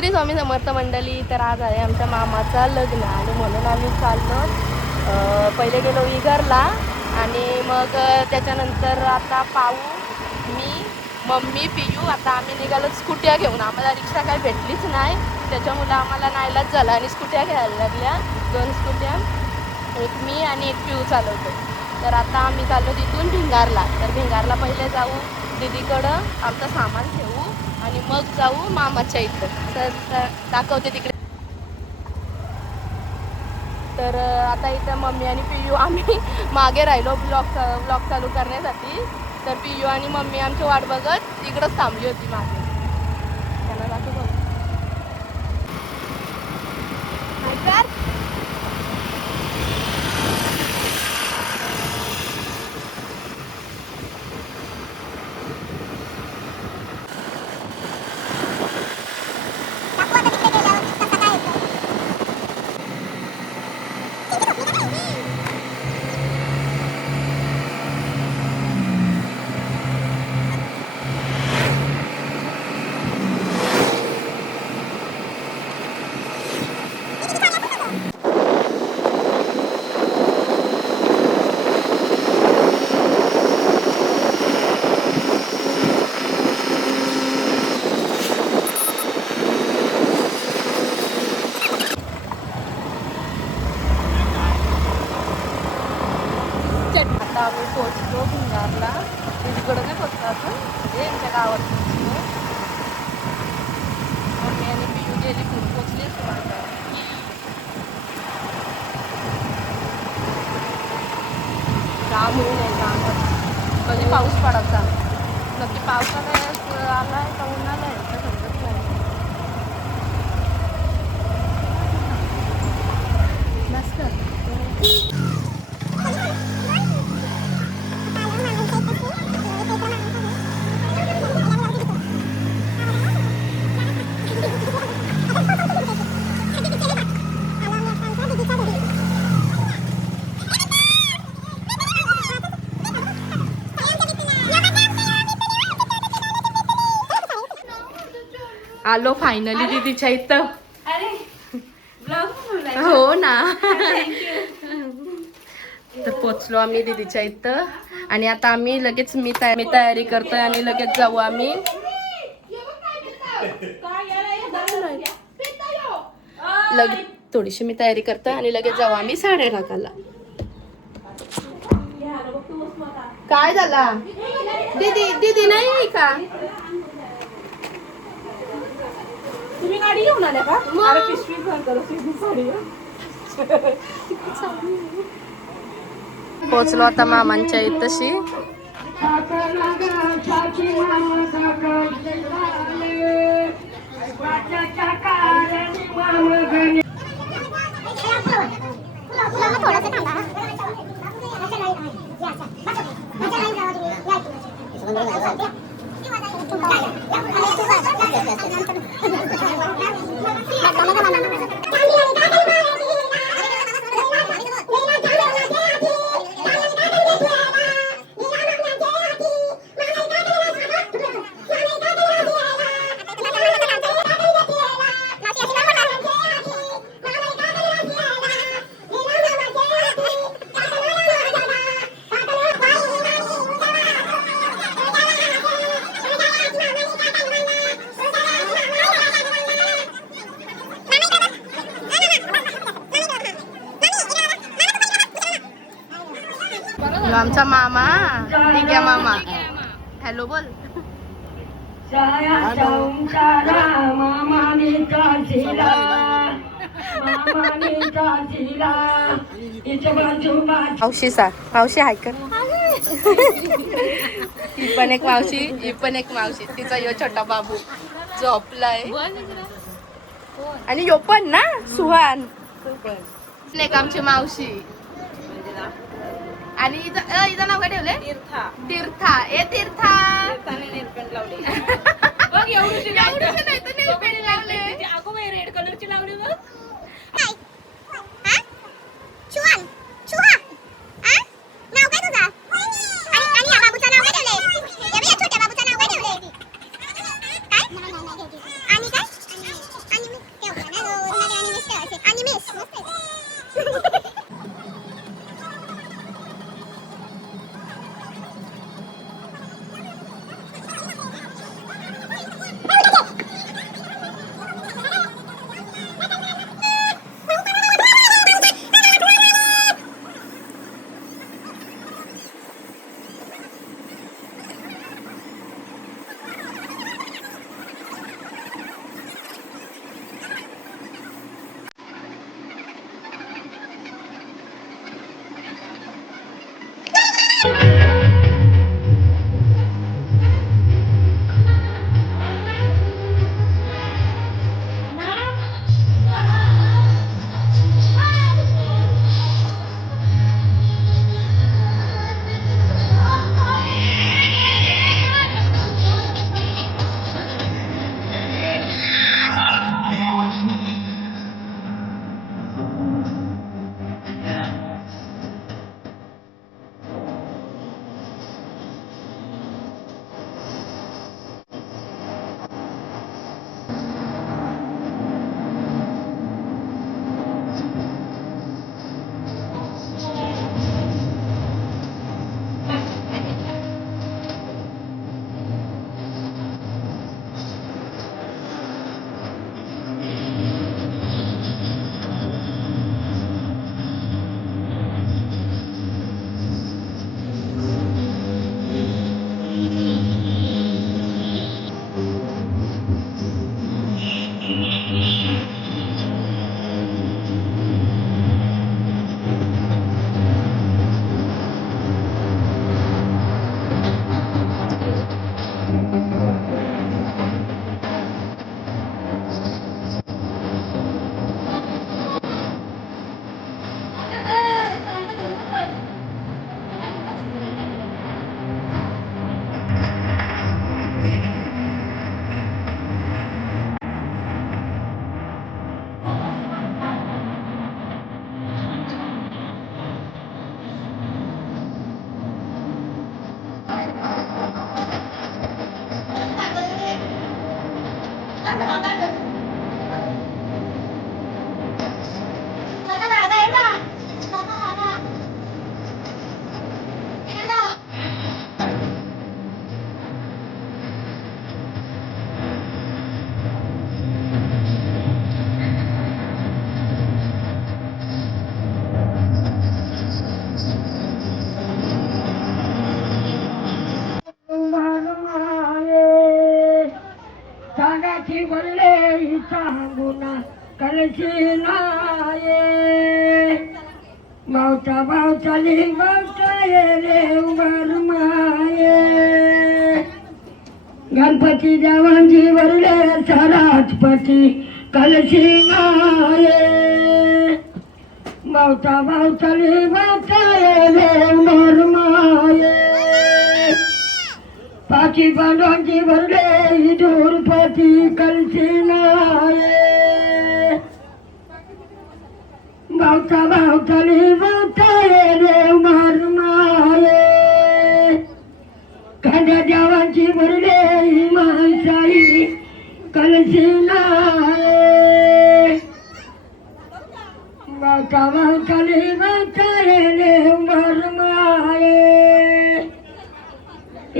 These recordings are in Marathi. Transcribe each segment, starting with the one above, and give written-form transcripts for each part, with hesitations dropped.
श्री स्वामी समर्थ मंडळी. तर आज आहे आमच्या मामाचा लग्न आणि म्हणून आम्ही चाललो. पहिले गेलो इगरला आणि मग त्याच्यानंतर आता पाऊ, मी, मम्मी, पियू आता आम्ही निघालो स्कूट्या घेऊन. आम्हाला रिक्षा काही भेटलीच नाही, त्याच्यामुळे आम्हाला नाईलाज झाला आणि स्कूट्या घ्यायला लागल्या. 2 स्कूट्या, एक मी आणि एक पियू चालवतो. तर आता आम्ही चाललो तिथून भिंगारला. तर भिंगारला पहिले जाऊ दीदीकडं, आमचं सामान ठेवू आणि मग जाऊ मामाच्या इथं. तर दाखवते तिकडे. तर आता इथं मम्मी आणि पियू आम्ही मागे राहिलो ब्लॉग चालू करण्यासाठी. तर पियू आणि मम्मी आमची वाट बघत इकडंच थांबली होती मागे. त्यांना दाखव. आता आम्ही पोचलो भिंगारला. तिकडं नाही पोचलो अजून, म्हणजे यांच्या गावात पोचलो. मम्मी आणि पियू गेली पण पोचलीच माझ्या. काम होऊन आहे काम. कधी पाऊस पडायचा नक्की. पावसाला आला आहे का उन्हाळा आहे का समजत नाही. आलो फायनली दीदीच्या इथं. हो ना. तर पोचलो आम्ही दीदीच्या इथं आणि आता आम्ही लगेच मी तयारी करतोय आणि लगेच जाऊ आम्ही. थोडीशी मी तयारी करतोय आणि लगेच जाऊ आम्ही साड्या टाकायला. काय झाला दीदी? दीदी नाही का? तुम्ही गाडी घेऊन आल्या का? अरे पिशवी भर करू साडी. पोचलो आता मामांच्या इथशी. आमचा मामा. ठीक आहे मामा. हॅलो बोल. मावशी हाय कर. ही पण एक मावशी, ही पण एक मावशी. तिचा यो छोटा बाबू झोपलाय आणि यो पण ना सुहान एक आमची मावशी. आणि हिचं नाव काय ठेवलंय? तीर्था. तीर्था. ए तीर्था. नेलपेंट लावली. बघ एवढीशी नाही तर नेलपेंट लावले. अगो बाई रेड कलरची लावली बघ. नाव काय तुझं? आणि या बाबूचं नाव काय ठेवलंय? या छोट्या बाबूचं नाव काय ठेवलंय? काय? आणि काय? वरले सांगुना कलशी नाये मावता मावताली मावताये रे उमरमाये गणपती देवांची वरले सराजपती कलशी नाये मावता मावताली मावताये रे उमरमाये पाची पांडवांची वरले धूरपती कलशी नाये मावता मावताली मावताये रे उमरमाये खांद्या देवांची वरले माणसाई कलशी नाये मावता मावताली मावताये रे उमरमाये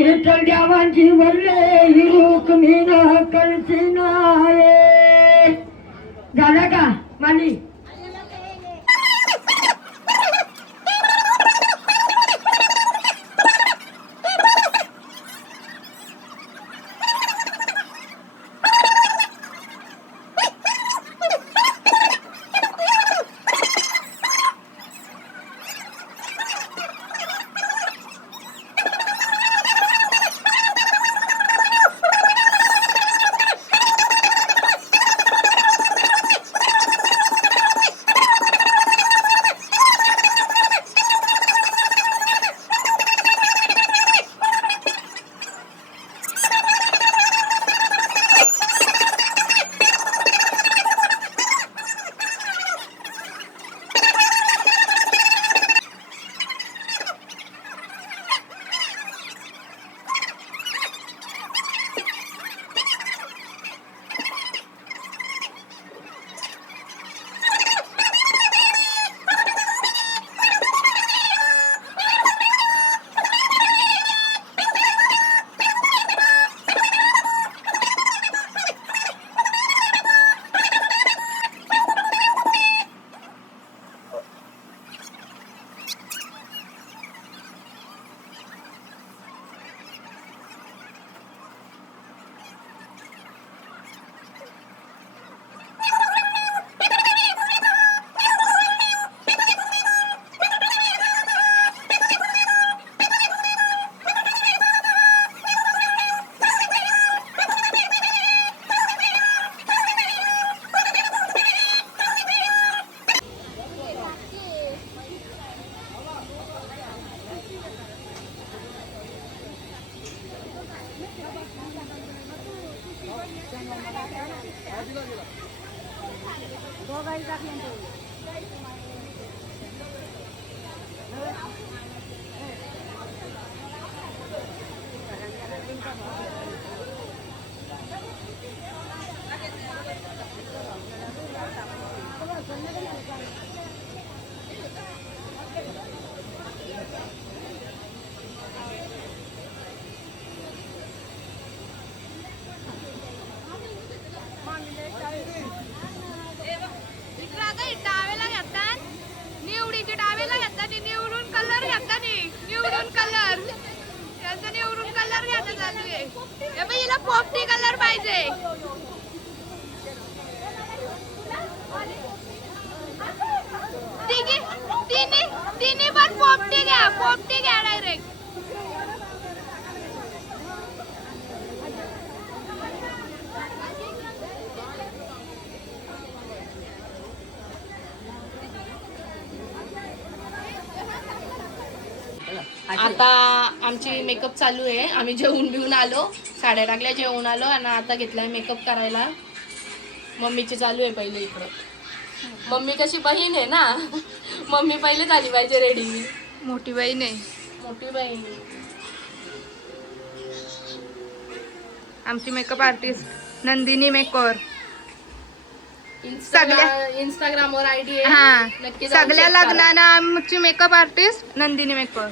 इतर देवांची वरले रुक्मिणा कलशी नाये झालं का मानी टावेला घेतात निवडीचे टावेला घेतात निवडून कलर घेतात निवडून कलर त्यांचा निवडून कलर घ्यायचा चालू आहे हिला पोपटी कलर पाहिजे तिने पण पोपटी घ्या डायरेक्ट आता आमची मेकअप चालू आहे आम्ही जेवून बिवून आलो साड्या टाकल्या जेवून आलो आणि आता घेतलाय मेकअप करायला मम्मीची चालू आहे पहिले इकडं मम्मी कशी बहीण आहे ना मम्मी पहिले झाली पाहिजे रेडी मोठी बहीण आहे मोठी बहीण आमची मेकअप आर्टिस्ट नंदिनी मेकओव्हर इंस्टाग्रामवर आयडी आहे नक्की सगळ्या लग्नाला आमची मेकअप आर्टिस्ट नंदिनी मेकओव्हर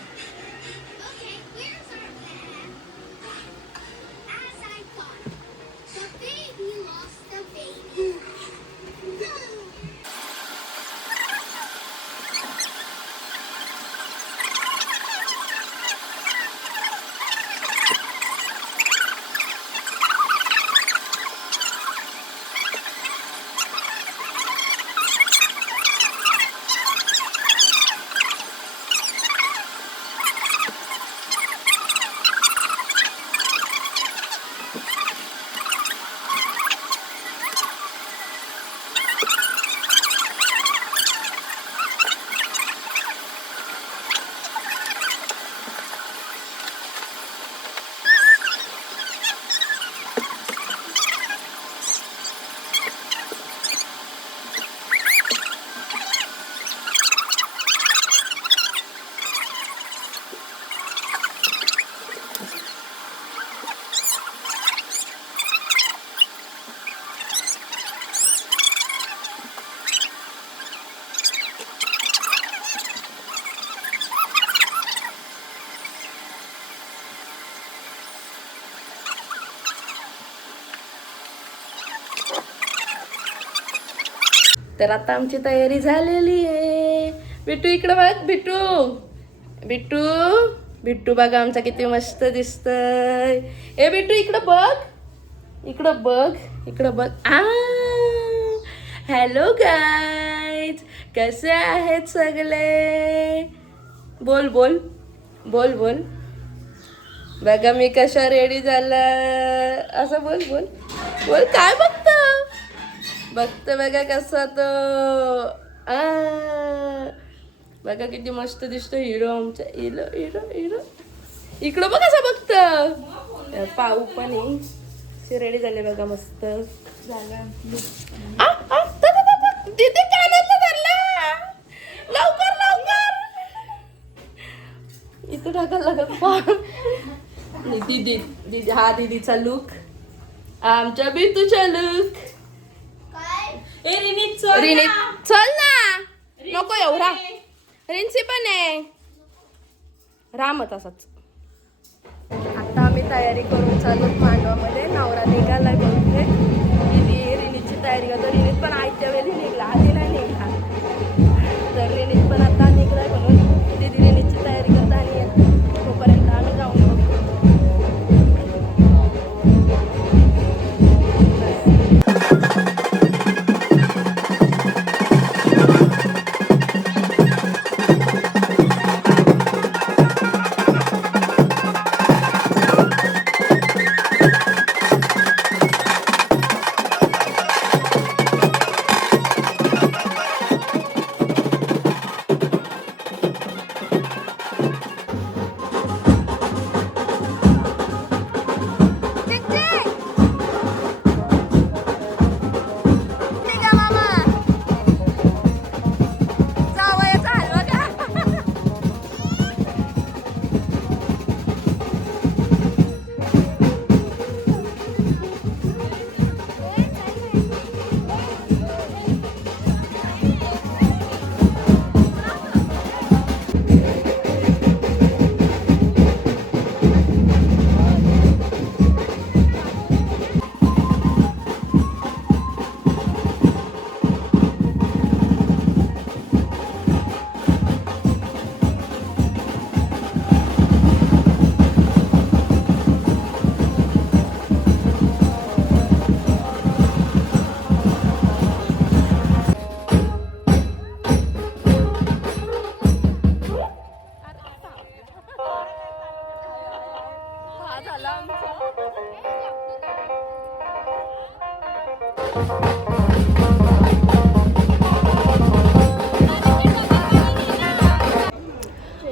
तर आता आमची तयारी झालेली आहे. बिट्टू इकडं बघ, बिट्टू बिट्टू बिट्टू बघा आमचा किती मस्त दिसतय. ए बिट्टू इकडं बघ, इकडं बघ, इकडं बघ. हॅलो गाईज, कसे आहेत सगळे? बोल बोल बोल बोल. बघा मी कशा रेडी झालं, असं बोल बोल बोल. काय बघत बघा कसा तो. बघा किती मस्त दिसतो हिरो आमचा. हिरो हिरो हिरो इकडं बघ कसं बघत. पाऊ पण आहे, रेडी झाले बघा मस्त झालं. दीदी कानातलं धरला, लवकर लवकर इथं टाकायला लागत. दीदी दीदी, हा दीदीचा लुक, आमच्या बिट्टूचा लुक. रिनीत चल ना, नको एवढा. रिन्सी पण आहे, राम तसाच. आता आम्ही तयारी करून चालू मांडवामध्ये. नवरा निघाला बघते. दीदी रिनीतची तयारी करतो. रिनीत पण आयत्या वेळी निघला, आधी नाही निघला. तर रिनीत पण आता निघलाय म्हणून दीदी रिनीतची तयारी करता आणि तोपर्यंत आम्ही जाऊन येऊ.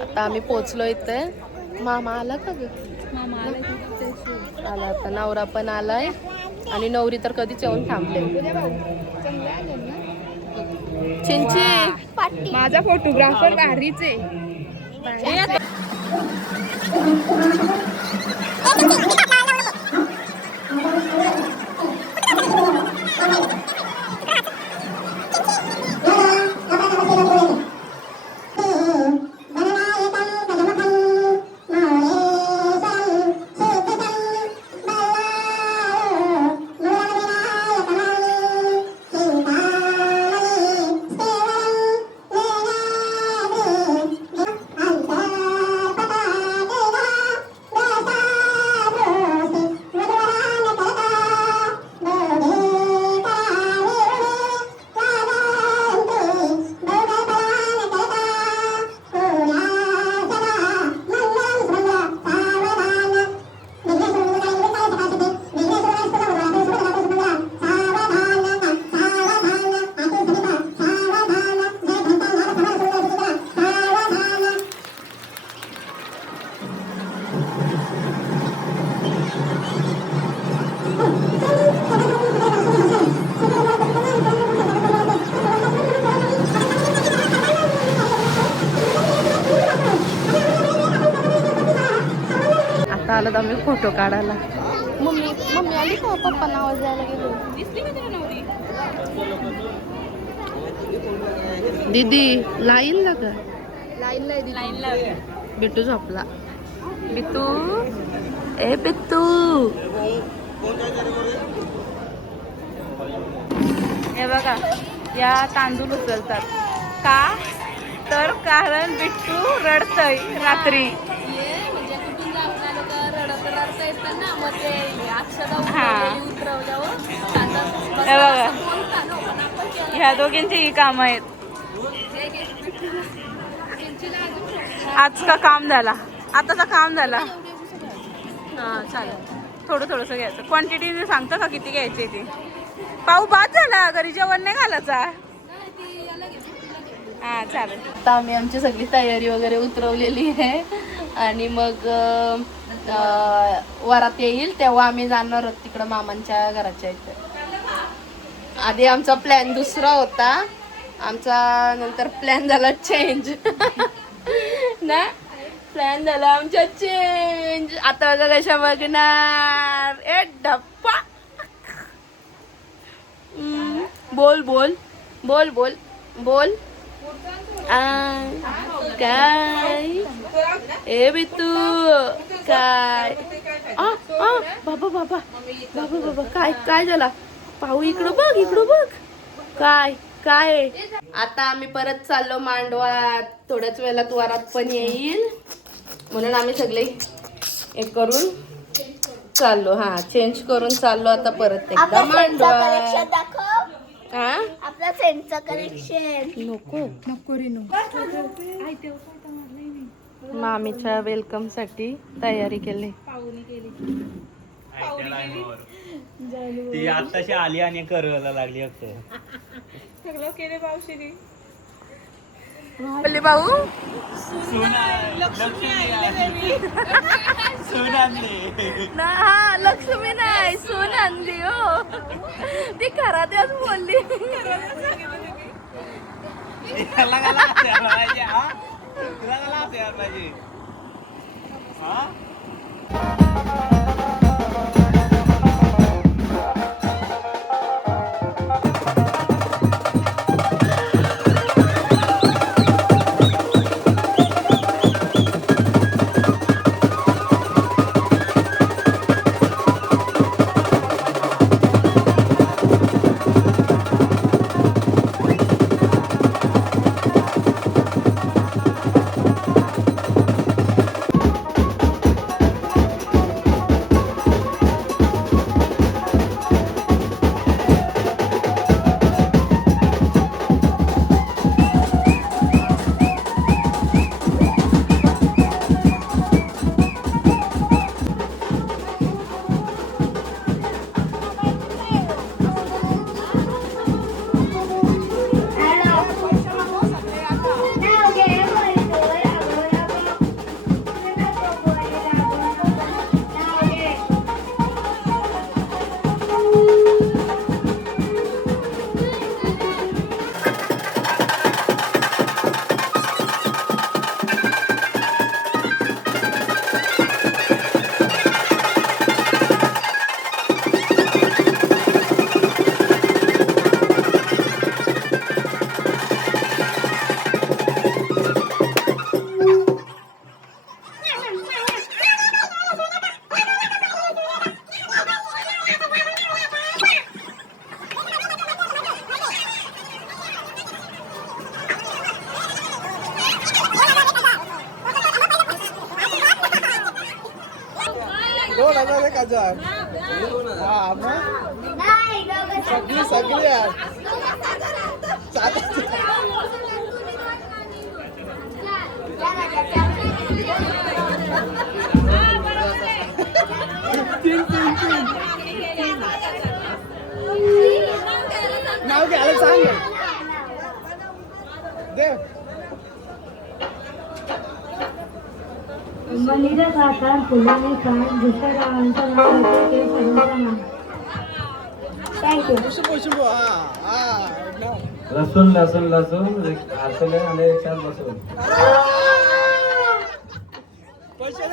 आता आम्ही पोचलो इथे. मामा आला का ग? आला. आता नवरा पण आलाय आणि नवरी तर कधीच येऊन थांबले. चिंची माझा फोटोग्राफर भारीच आहे. आलो आम्ही फोटो काढायला. मम्मी आली का? पप्पा आवाज द्यायला गेलो. दीदी लाईन ला का? लाईन बिट्टू झोपला. बिट्टू ए बिट्टू हे बघा या तांदूळ उचलतात. का तर कारण बिट्टू रडतय रात्री. म्हणजे कुठून जाऊन आलो तर रडत येतं ना, मग ते अक्षदा हा. उतरवल्यावर हे बघा, ह्या दोघींची ही कामं आहेत. आज का काम झाला, आताचा काम झाला. हा चालेल, थोडं थोडंसं घ्यायचं. क्वांटिटी सांगतं का किती घ्यायची ती? पाऊ बाद झाला, घरी जेवण नाही घालायचा. हा चालेल. आता आम्ही आमची सगळी तयारी वगैरे उतरवलेली आहे आणि मग वरात येईल तेव्हा आम्ही जाणार आहोत तिकडं मामांच्या घराच्या इथे. आधी आमचा प्लॅन दुसरा होता, आमचा नंतर प्लॅन झाला चेंज ना. प्लॅन झाला आमचा चेंज. आता बघा कशा बघणार. ए डप्पा. बोल बोल बोल बोल बोल. काय ए बितू काय? बाबा बाबा बाबा बाबा काय काय झाला? पाहू इकडं बघ, इकडं बघ. काय काय? आता आम्ही परत चाललो मांडवात. थोड्याच वेळात वरात पण येईल म्हणून आम्ही सगळे एक करून चाललो. हा चेंज करून चाललो आता परत एकदा मांडवात. हा आपल्या सेंटचं कलेक्शन नको नको रे मामीच्या वेलकम साठी तयारी केली. ती आताशी आली आणि करायला लागली असतं. सगळं केले पावशीने. बोलले भाऊ सून आणली. ना. हा लक्ष्मी नाही सून आणली. हो ती खरात्याच बोलली. त्याला का लाच यायला पाहिजे, हा? तुला का लाच यायला पाहिजे, हा? सगळी नाव घ्यायला सांग देव. मलिदा काका फुलाने कान दुसऱ्या गावांचं नाव होतं ते सर्वांचं नाव. थँक्यू. लसूण लसूण लसूण असले आणि छान बसून पैसे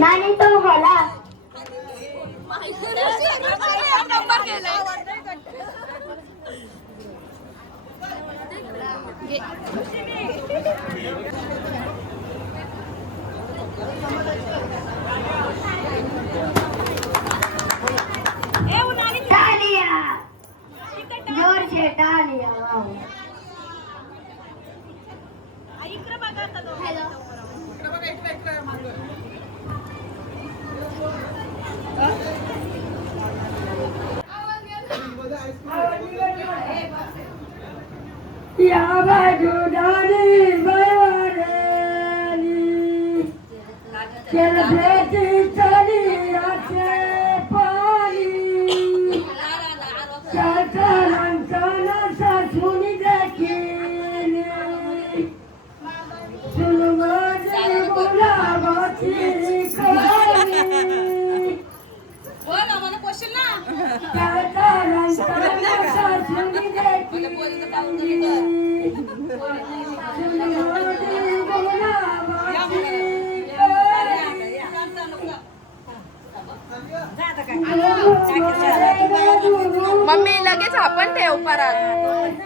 नाही तो मला टालिया जोर से टालिया वाव या बाजूदारी बयवारेली चलती चली आचे पाणी चाचांना सासूनी देखील सुनवाजी गुलाबाची कहाणी बोल आम्हाला पोषण ना चाचांना सासूनी देखील सुनवाजी गुलाबाची मम्मी लगेच आपण ठेव परत.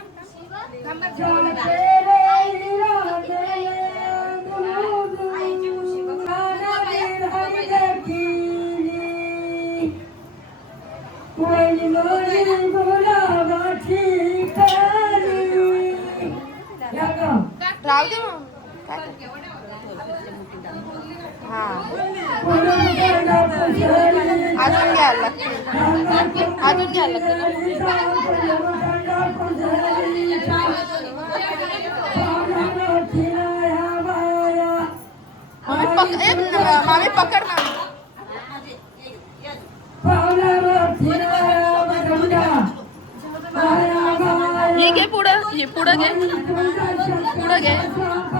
राहू दे मग. हा अजून घ्यायला लागते. अजून घ्यायला लागते मामी पकड ना. हे घे पुढं, हे पुढं घे, पुढं घे.